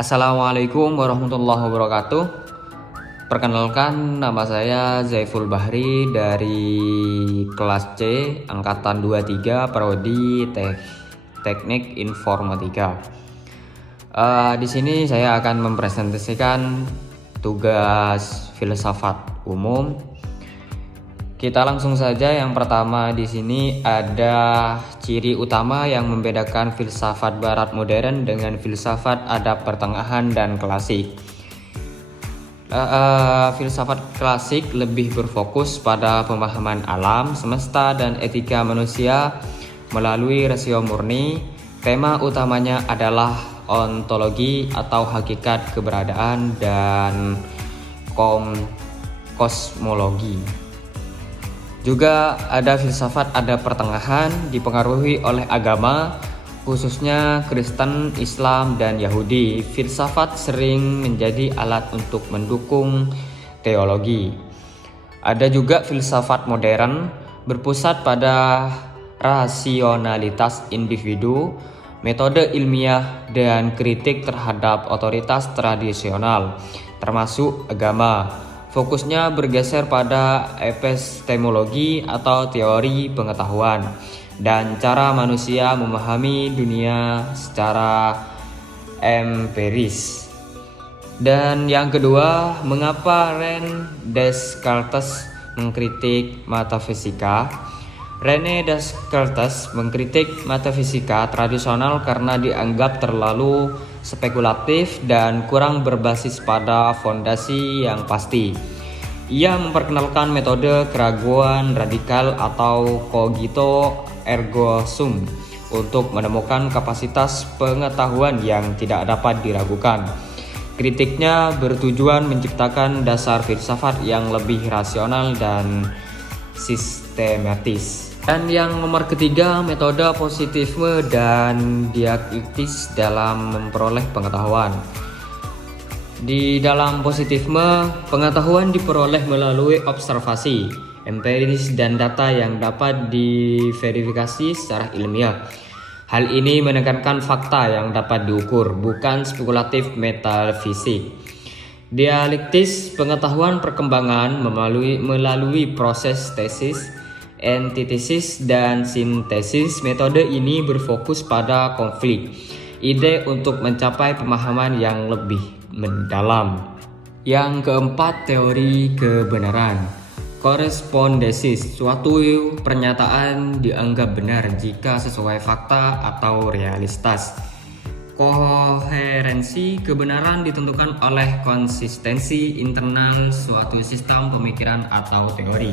Assalamualaikum warahmatullahi wabarakatuh. Perkenalkan, nama saya Zaiful Bahri dari kelas C angkatan 23 prodi Teknik Informatika. Di sini saya akan mempresentasikan tugas filsafat umum. Kita langsung saja. Yang pertama di sini ada ciri utama yang membedakan filsafat barat modern dengan filsafat adab pertengahan dan klasik. Filsafat klasik lebih berfokus pada pemahaman alam semesta dan etika manusia melalui rasio murni. Tema utamanya adalah ontologi atau hakikat keberadaan dan kosmologi. Juga ada filsafat adab pertengahan dipengaruhi oleh agama, khususnya Kristen, Islam, dan Yahudi. Filsafat sering menjadi alat untuk mendukung teologi. Ada juga filsafat modern berpusat pada rasionalitas individu, metode ilmiah, dan kritik terhadap otoritas tradisional, termasuk agama. Fokusnya bergeser pada epistemologi atau teori pengetahuan dan cara manusia memahami dunia secara empiris. Dan yang kedua, mengapa René Descartes mengkritik metafisika? René Descartes mengkritik metafisika tradisional karena dianggap terlalu spekulatif dan kurang berbasis pada fondasi yang pasti. Ia memperkenalkan metode keraguan radikal atau cogito ergo sum untuk menemukan kapasitas pengetahuan yang tidak dapat diragukan. Kritiknya bertujuan menciptakan dasar filsafat yang lebih rasional dan sistematis. Dan yang nomor ketiga, metode positivisme dan dialektis dalam memperoleh pengetahuan. Di dalam positivisme, pengetahuan diperoleh melalui observasi, empiris, dan data yang dapat diverifikasi secara ilmiah. Hal ini menekankan fakta yang dapat diukur, bukan spekulatif metafisik. Dialektis, pengetahuan perkembangan melalui proses tesis, antitesis, dan sintesis. Metode ini berfokus pada konflik ide untuk mencapai pemahaman yang lebih mendalam. Yang keempat, teori kebenaran. Korespondensis, suatu pernyataan dianggap benar jika sesuai fakta atau realitas. Koherensi, kebenaran ditentukan oleh konsistensi internal suatu sistem pemikiran atau teori.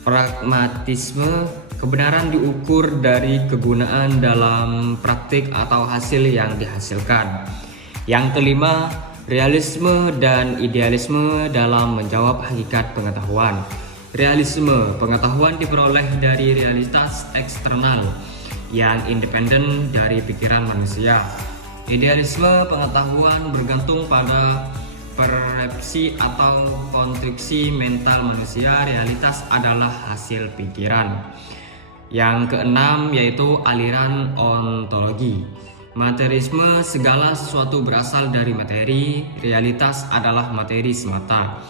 Pragmatisme, kebenaran diukur dari kegunaan dalam praktik atau hasil yang dihasilkan. Yang kelima, realisme dan idealisme dalam menjawab hakikat pengetahuan. Realisme, pengetahuan diperoleh dari realitas eksternal yang independen dari pikiran manusia. Idealisme, pengetahuan bergantung pada persepsi atau konstruksi mental manusia. Realitas adalah hasil pikiran. Yang keenam yaitu aliran ontologi. Materialisme, segala sesuatu berasal dari materi. Realitas adalah materi semata.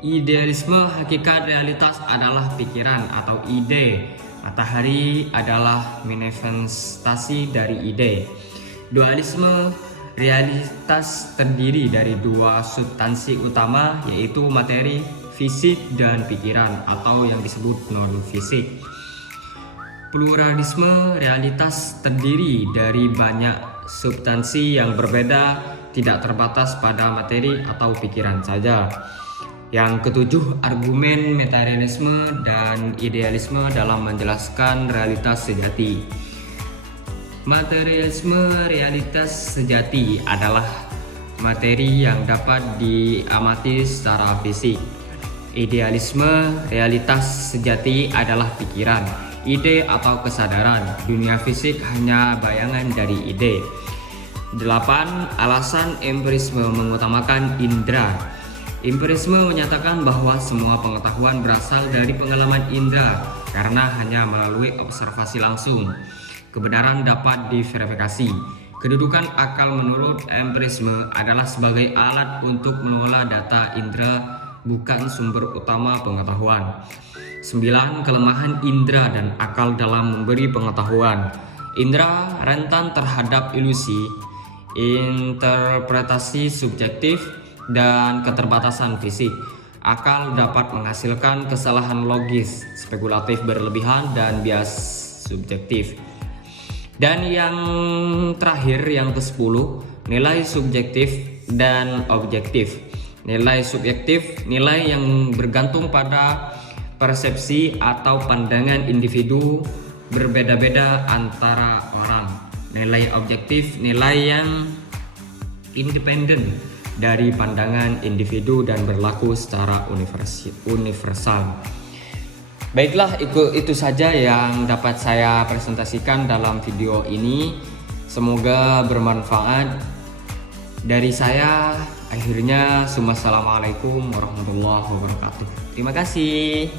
Idealisme, hakikat realitas adalah pikiran atau ide. Matahari adalah manifestasi dari ide. Dualisme, realitas terdiri dari dua substansi utama, yaitu materi, fisik, dan pikiran atau yang disebut non-fisik. Pluralisme, realitas terdiri dari banyak substansi yang berbeda, tidak terbatas pada materi atau pikiran saja. Yang ketujuh, argumen materialisme dan idealisme dalam menjelaskan realitas sejati. Materialisme, realitas sejati adalah materi yang dapat diamati secara fisik. Idealisme, realitas sejati adalah pikiran, ide atau kesadaran. Dunia fisik hanya bayangan dari ide. 8. Alasan empirisme mengutamakan indera. Empirisme menyatakan bahwa semua pengetahuan berasal dari pengalaman indera karena hanya melalui observasi langsung kebenaran dapat diverifikasi. Kedudukan akal menurut empirisme adalah sebagai alat untuk mengolah data indera, bukan sumber utama pengetahuan. 9. Kelemahan indera dan akal dalam memberi pengetahuan. Indera rentan terhadap ilusi, interpretasi subjektif, dan keterbatasan fisik. Akal dapat menghasilkan kesalahan logis, spekulatif berlebihan, dan bias subjektif. Dan yang terakhir, yang ke-10, nilai subjektif dan objektif. Nilai subjektif, nilai yang bergantung pada persepsi atau pandangan individu berbeda-beda antara orang. Nilai objektif, nilai yang independen dari pandangan individu dan berlaku secara universal. Baiklah, itu saja yang dapat saya presentasikan dalam video ini. Semoga bermanfaat. Dari saya, akhirnya, assalamualaikum warahmatullahi wabarakatuh. Terima kasih.